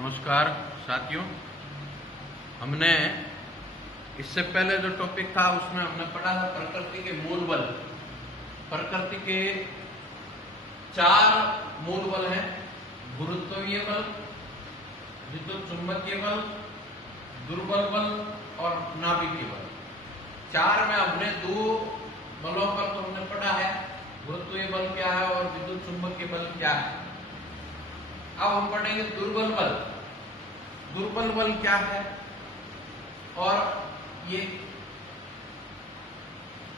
नमस्कार साथियों। हमने इससे पहले जो टॉपिक था उसमें हमने पढ़ा था प्रकृति के मूल बल। प्रकृति के 4 मूल बल हैं: गुरुत्वीय बल, विद्युत चुंबकीय बल, दुर्बल बल और नाभिकीय बल। 4 में हमने 2 बलों पर तो हमने पढ़ा है, गुरुत्वीय बल क्या है और विद्युत चुंबकीय बल क्या है। अब हम पढ़ेंगे दुर्बल बल। दुर्बल बल क्या है और ये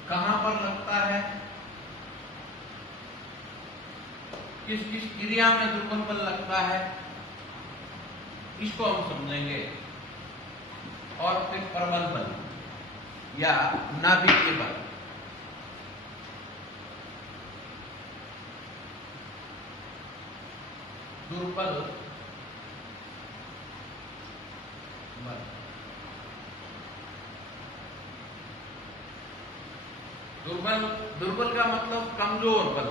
कहां पर लगता है, किस किस क्रिया में दुर्बल बल लगता है, इसको हम समझेंगे। और फिर प्रबल बल या नाभिकीय बल। दुर्बल बल, दुर्बल का मतलब कमजोर बल।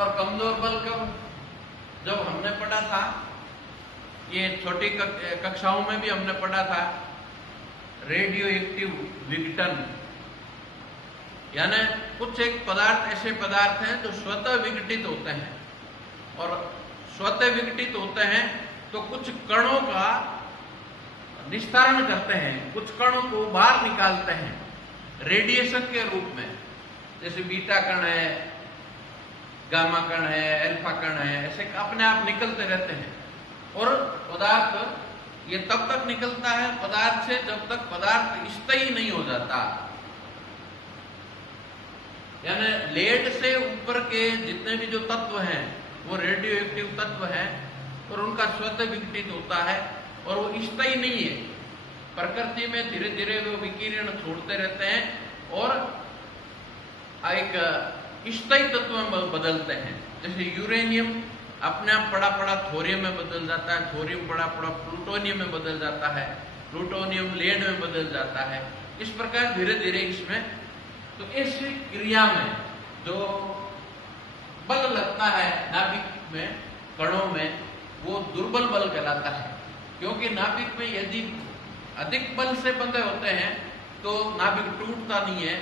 और कमजोर बल कब, जब हमने पढ़ा था, ये छोटी कक्षाओं में भी हमने पढ़ा था, रेडियो एक्टिव विघटन। यानी कुछ एक पदार्थ ऐसे पदार्थ हैं जो स्वतः विघटित होते हैं, और स्वतः विघटित होते हैं तो कुछ कणों का निस्तारण करते हैं, कुछ कणों को बाहर निकालते हैं रेडिएशन के रूप में। जैसे बीटा कण है, गामा कण है, अल्फा कण है, ऐसे अपने आप निकलते रहते हैं। और पदार्थ ये तब तक निकलता है पदार्थ से जब तक पदार्थ स्थायी नहीं हो जाता। यानी लेड से ऊपर के जितने भी जो तत्व हैं वो रेडियो एक्टिव तत्व हैं, और उनका स्वतः विघटित होता है और वो स्थायी नहीं है। प्रकृति में धीरे धीरे वो विकिरण छोड़ते रहते हैं और एक स्थायी तत्व में बदलते हैं। जैसे यूरेनियम अपने आप पड़ा पड़ा थोरियम में बदल जाता है, थोरियम पड़ा पड़ा प्लूटोनियम में बदल जाता है, प्लूटोनियम लेड में बदल जाता है। इस प्रकार धीरे धीरे इसमें, तो इस क्रिया में जो बल लगता है नाभिक में, कणों में, वो दुर्बल बल कहलाता है। क्योंकि नाभिक में यदि अधिक बल से बंधे होते हैं तो नाभिक टूटता नहीं है,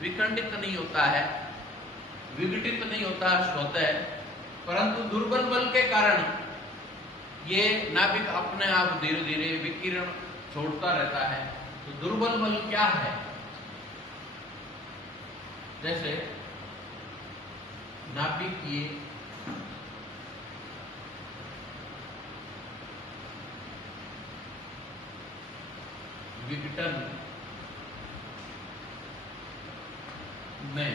विखंडित नहीं होता है, विघटित नहीं होता स्वतः, परंतु दुर्बल बल के कारण ये नाभिक अपने आप धीरे धीरे विकिरण छोड़ता रहता है। तो दुर्बल बल क्या है? जैसे नाभिकीय विघटन में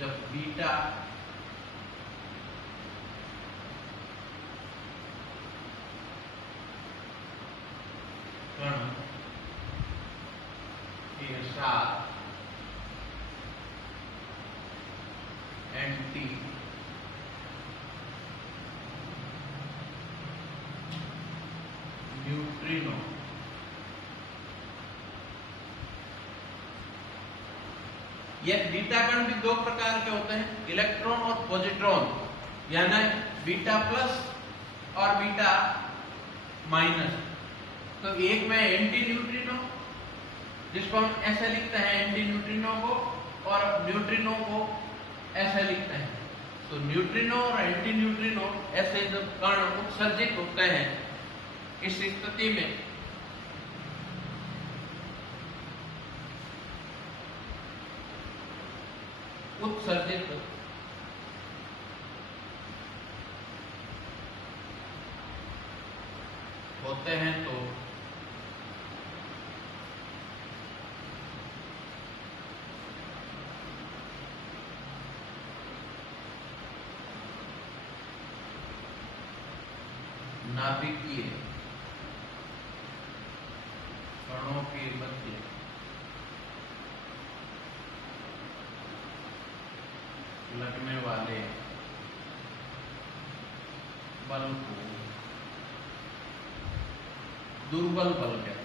जब बीटा कण के साथ एंटी न्यूट्रिनो ये बीटा कण भी 2 प्रकार के होते हैं, इलेक्ट्रॉन और पॉजिट्रॉन। यानी बीटा प्लस और बीटा माइनस। तो एक में एंटी न्यूट्रिनो, जिसको हम ऐसे लिखते हैं एंटी न्यूट्रिनो को, और न्यूट्रिनो को ऐसे लिखते हैं। तो न्यूट्रिनो और एंटी न्यूट्रिनो ऐसे जब कण उत्सर्जित होते हैं, इस स्थिति में उत्सर्जित होते हैं तो नाभिकीय कणों के मध्य लगने वाले बल को दुर्बल बल कहते हैं।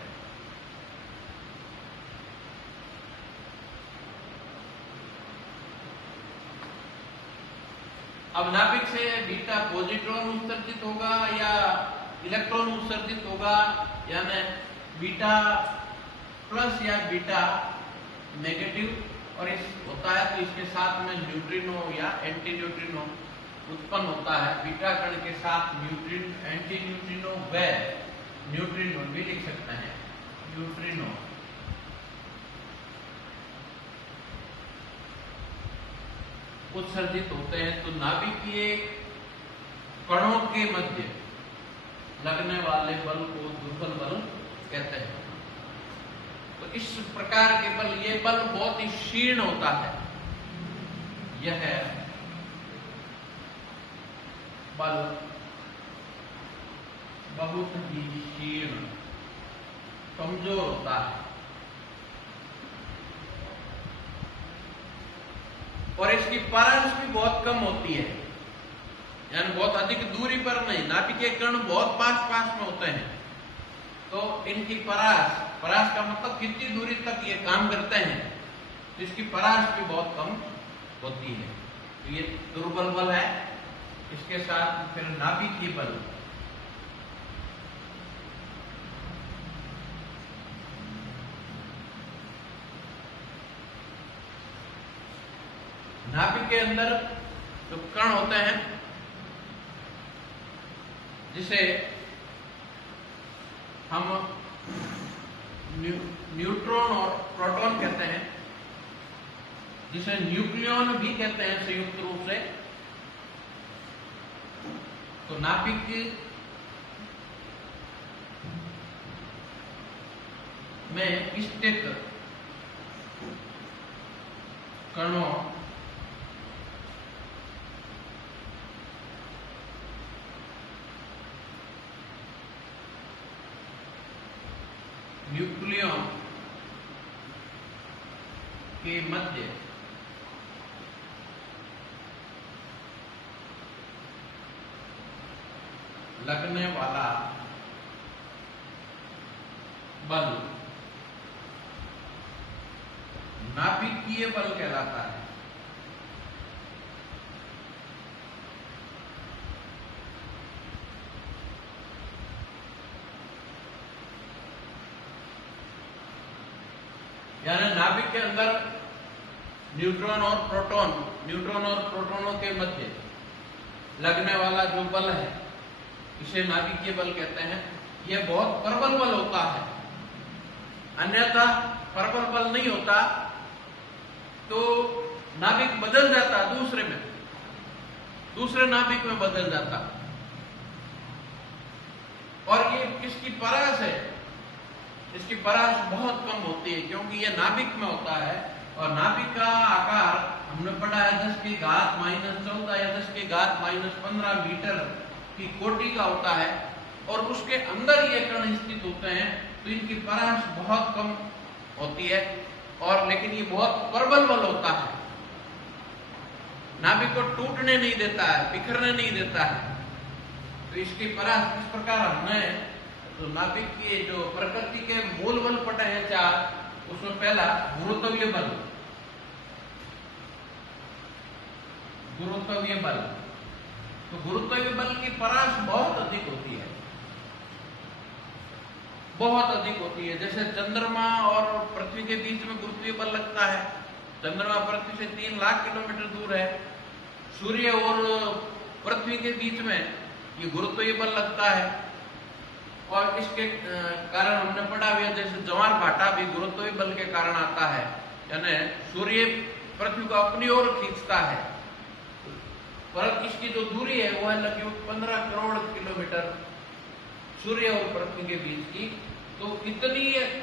अब नाभिक से बीटा पॉजिट्रॉन उत्सर्जित होगा या इलेक्ट्रॉन उत्सर्जित होगा, यानी बीटा प्लस या बीटा नेगेटिव, और इस होता है तो इसके साथ में न्यूट्रिनो या एंटी न्यूट्रिनो उत्पन्न होता है। बीटा कण के साथ एंटी न्यूट्रिनो व न्यूट्रिनो भी लिख सकते हैं, न्यूट्रिनो। उत्सर्जित होते हैं तो नाभिकीय कणों के मध्य लगने वाले बल को दुर्बल बल कहते हैं। तो इस प्रकार के बल, ये बल बहुत ही क्षीण होता है। यह बल बहुत ही क्षीण, कमजोर होता है, और इसकी परास भी बहुत कम होती है, यानी बहुत अधिक दूरी पर नहीं। नाभिकीय कण बहुत पास पास में होते हैं, तो इनकी परास का मतलब कितनी दूरी तक ये काम करते हैं, तो इसकी परास भी बहुत कम होती है। तो ये दुर्बल बल है। इसके साथ फिर नाभिकीय बल, नाभिक के अंदर जो कण होते हैं, जिसे हम न्यूट्रॉन और प्रोटॉन कहते हैं, जिसे न्यूक्लियॉन भी कहते हैं संयुक्त रूप से। तो नाभिक में स्थित कणों न्यूक्लियॉन के मध्य लगने वाला बल नाभिकीय बल कहलाता है। यानी नाभिक के अंदर न्यूट्रॉन और प्रोटॉनों के मध्य लगने वाला जो बल है, इसे नाभिकीय बल कहते हैं। यह बहुत प्रबल बल होता है, अन्यथा प्रबल बल नहीं होता तो नाभिक बदल जाता, दूसरे नाभिक में बदल जाता। और ये इसकी परास है, इसकी परास बहुत कम होती है, क्योंकि यह नाभिक में होता है। और नाभिक का आकार हमने पढ़ा है 10 की घात -14 या 10 की घात -15 मीटर की कोटि का होता है, और उसके अंदर ये कण स्थित होते हैं, तो इनकी परास बहुत कम होती है। और लेकिन ये बहुत प्रबल बल होता है, नाभिक को टूटने नहीं देता है, बिखरने नहीं देता है। तो इसकी परास इस प्रकार हमने तो नाभिक की जो प्रकृति के मूल बल पढ़े हैं 4, उसमें पहला गुरुत्वीय बल। तो गुरुत्वीय बल की परास बहुत अधिक होती है, बहुत अधिक होती है। जैसे चंद्रमा और पृथ्वी के बीच में गुरुत्वीय बल लगता है। चंद्रमा पृथ्वी से 3 लाख किलोमीटर दूर है। सूर्य और पृथ्वी के बीच में ये गुरुत्वीय बल लगता है, और इसके कारण हमने पढ़ा हुआ जैसे ज्वार भाटा भी गुरुत्वीय बल के कारण आता है। यानी सूर्य पृथ्वी को अपनी ओर खींचता है, पर इसकी जो दूरी है वो है लगभग 15 करोड़ किलोमीटर सूर्य और पृथ्वी के बीच की। तो इतनी